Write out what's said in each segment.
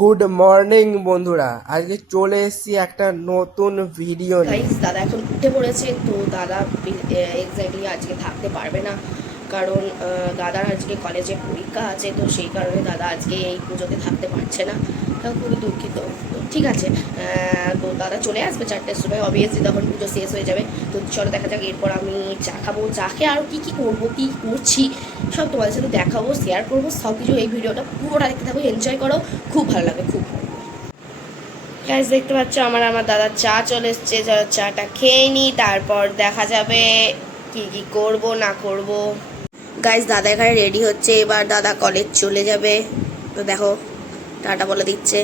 Good morning বন্ধুরা। আজকে চলে এসেছি একটা নতুন ভিডিও দাদা এখন উঠে পড়েছে, তো দাদা এক্স্যাক্টলি আজকে থাকতে পারবে না। কারণ দাদার আজকে কলেজে পরীক্ষা আছে, তো সেই কারণে দাদা আজকে এই পুজোতে থাকতে পারছে না। খুবই দুঃখিত। ঠিক আছে তো দাদা চলে আসবে চারটের সময়। অবভিয়াসলি তখন পুজো শেষ হয়ে যাবে। তো চলো দেখা যাক, এরপর আমি চা খাব। চা খেয়ে আরও কী কী করব, কী করছি, সব তোমাদের সাথে দেখাবো শেয়ার করব, সব কিছু এই ভিডিওটা পুরোটা দেখতে থাকো এনজয় করো। খুব ভালো লাগবে, খুব ভালো লাগবে। দেখতে পাচ্ছ আমার আমার দাদার চা চলে এসছে। চাটা খেয়ে নিই তারপর দেখা যাবে কি কি করব, না করব। গাইজ দাদা এখানে রেডি হচ্ছে। এবার দাদা কলেজ চলে যাবে। তো দেখো, টাটা বলে দিচ্ছে।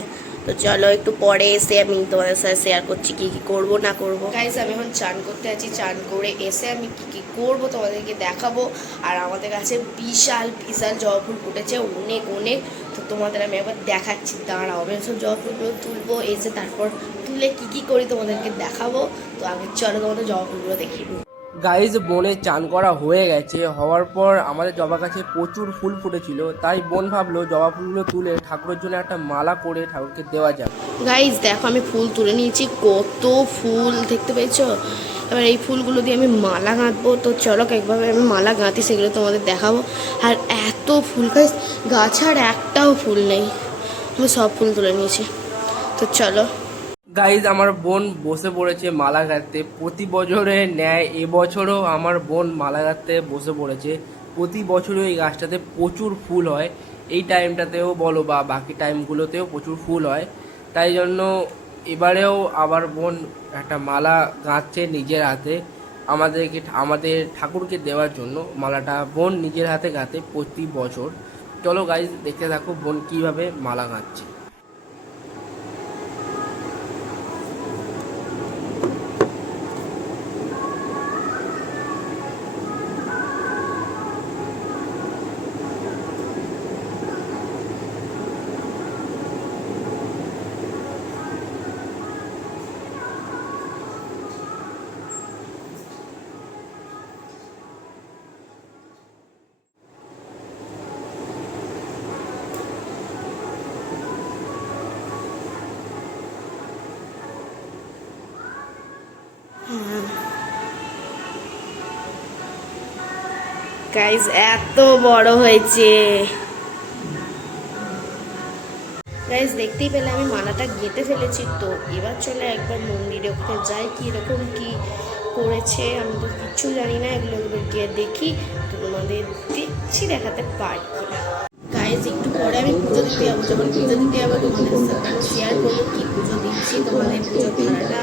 তো চলো একটু পরে এসে আমি তোমাদের সাথে শেয়ার করছি কি কি করব, না করব। গাইজ আমি এখন চান করতে আছি। চান করে এসে আমি কি কি করব তোমাদেরকে দেখাবো। আর আমাদের কাছে বিশাল বিশাল জবা ফুল ফুটেছে অনেক অনেক। তো তোমাদের আমি একবার দেখাচ্ছি। দাঁড়াও, আমি সব জবা ফুলগুলো তুলবো। এসে তারপর তুলে কি কি করি তোমাদেরকে দেখাবো। তো আগে চলো তোমাদের জবা ফুলগুলো দেখিয়ে। গাইজ বনে চান করা হয়ে গেছে। হওয়ার পর আমাদের জবা গাছে প্রচুর ফুল ফুটেছিল। তাই বোন ভাবলো, জবা ফুলগুলো তুলে ঠাকুরের জন্য একটা মালা করে ঠাকুরকে দেওয়া যাক। গাইজ দেখো, আমি ফুল তুলে নিয়েছি। কত ফুল, দেখতে পেয়েছ? এবার এই ফুলগুলো দিয়ে আমি মালা গাঁথবো। তো চলো, একভাবে আমি মালা গাঁথি, সেগুলো তোমাদের দেখাবো। আর এত ফুল গাছ গাছ আর একটাও ফুল নেই। আমি সব ফুল তুলে নিয়েছি। তো চলো। গাইজ আমার বোন বসে পড়েছে মালা গাঁথতে। প্রতি বছরে ন্যায় এবছরও আমার বোন মালা গাঁথতে বসে পড়েছে। প্রতি বছরই এই গাছটাতে প্রচুর ফুল হয়। এই টাইমটাতেও বলো বা বাকি টাইমগুলোতেও প্রচুর ফুল হয়। তাই জন্য এবারেও আবার বোন একটা মালা গাঁথছে নিজের হাতে আমাদেরকে, আমাদের ঠাকুরকে দেওয়ার জন্য। মালাটা বোন নিজের হাতে গাঁথে প্রতি বছর। চলো গাইজ দেখতে থাকো বোন কীভাবে মালা গাঁথছে। গাইজ এত বড় হয়েছে। গাইজ দেখতেই পেলে আমি মালাটা গেঁথে ফেলেছি তো। এবার চলে একবার মন্দিরে, ওখানে যাই কি এরকম কি করেছে, আমি তো কিচ্ছু জানি না এগুলো গিয়ে দেখি, তোমাদের দেখছি, দেখাতে পারি গাইজ একটু পরে আমি পুজো দিতে যাব, যখন পুজো দিতে যাব তোমাদের শেয়ার করব কি পুজো দিচ্ছি তোমাদের পুজোর থালাটা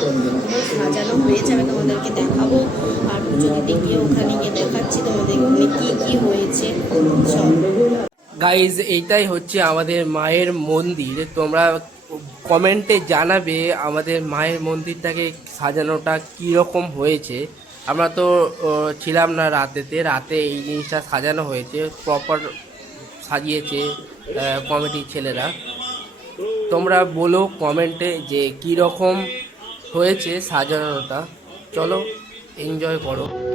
সাজানো হয়ে যাবে, তোমাদেরকে দেখাবো। আর পুজো দিতে গিয়ে ওখানে গিয়ে দেখাচ্ছি তোমাদের ওখানে কী কী হয়েছে। গাইজ এইটাই হচ্ছে আমাদের মায়ের মন্দির। তোমরা কমেন্টে জানাবে আমাদের মায়ের মন্দিরটাকে সাজানোটা কীরকম হয়েছে। আমরা তো ছিলাম না রাতেতে। রাতে এই জিনিসটা সাজানো হয়েছে। প্রপার সাজিয়েছে কমিটির ছেলেরা। তোমরা বলো কমেন্টে যে কী রকম হয়েছে সাজানোটা। চলো এনজয় করো।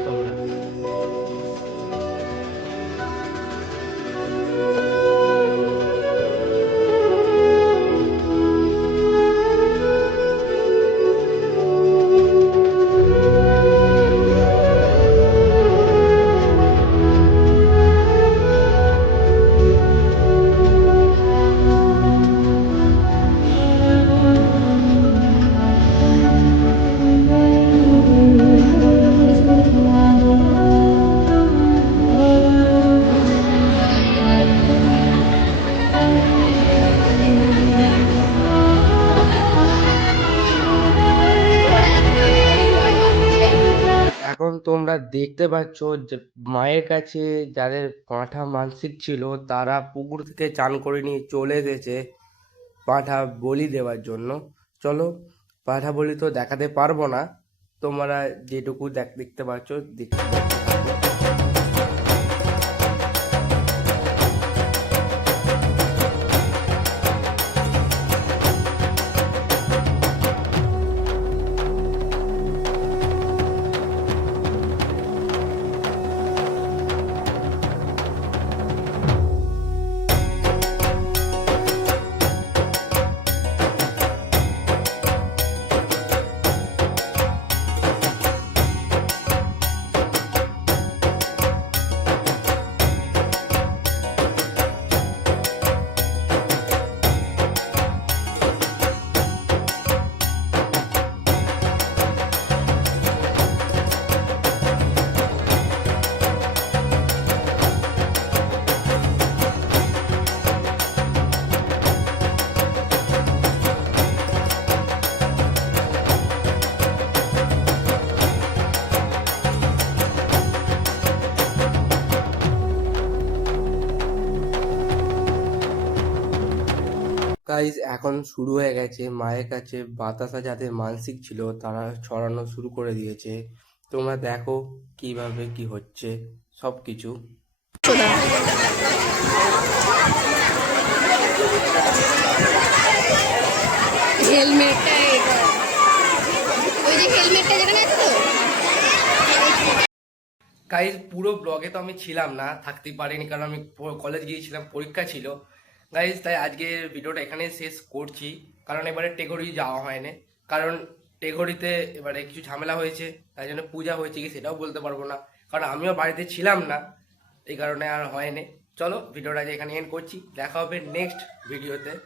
তোমরা দেখতে পাচ্ছ যে মায়ের কাছে যাদের পাঁঠা মানসিক ছিল, তারা পুকুর থেকে চান করে নিয়ে চলে এসেছে পাঁঠা বলি দেওয়ার জন্য। চলো, পাঁঠা বলি তো দেখাতে পারব না। তোমরা যেটুকু দেখ- দেখতে পাচ্ছ, দেখতে গাইজ এখন শুরু হয়ে গেছে। মায়ের কাছে বাতাসা যাদের মানসিক ছিল তারা ছড়ানো শুরু করে দিয়েছে। তোমরা দেখো কীভাবে কি হচ্ছে সব কিছু হেলমেটটা ওই যে হেলমেটটা যেখানে আছে তো? গাইজ পুরো ব্লগে তো আমি ছিলাম না থাকতে পারিনি কারণ আমি কলেজ গিয়েছিলাম পরীক্ষা ছিল। গাইজ তাই আজকে ভিডিওটা এখানে শেষ করছি। কারণ এবারে টেঘরি যাওয়া হয়নি। কারণ টেঘরিতে এবারে কিছু ঝামেলা হয়েছে, তাই জন্য পূজা হয়েছে কি সেটাও বলতে পারব না। কারণ আমিও বাড়িতে ছিলাম না, এই কারণে আর হয়নি। চলো ভিডিওটা এখানে এন্ড করছি। দেখা হবে নেক্সট ভিডিওতে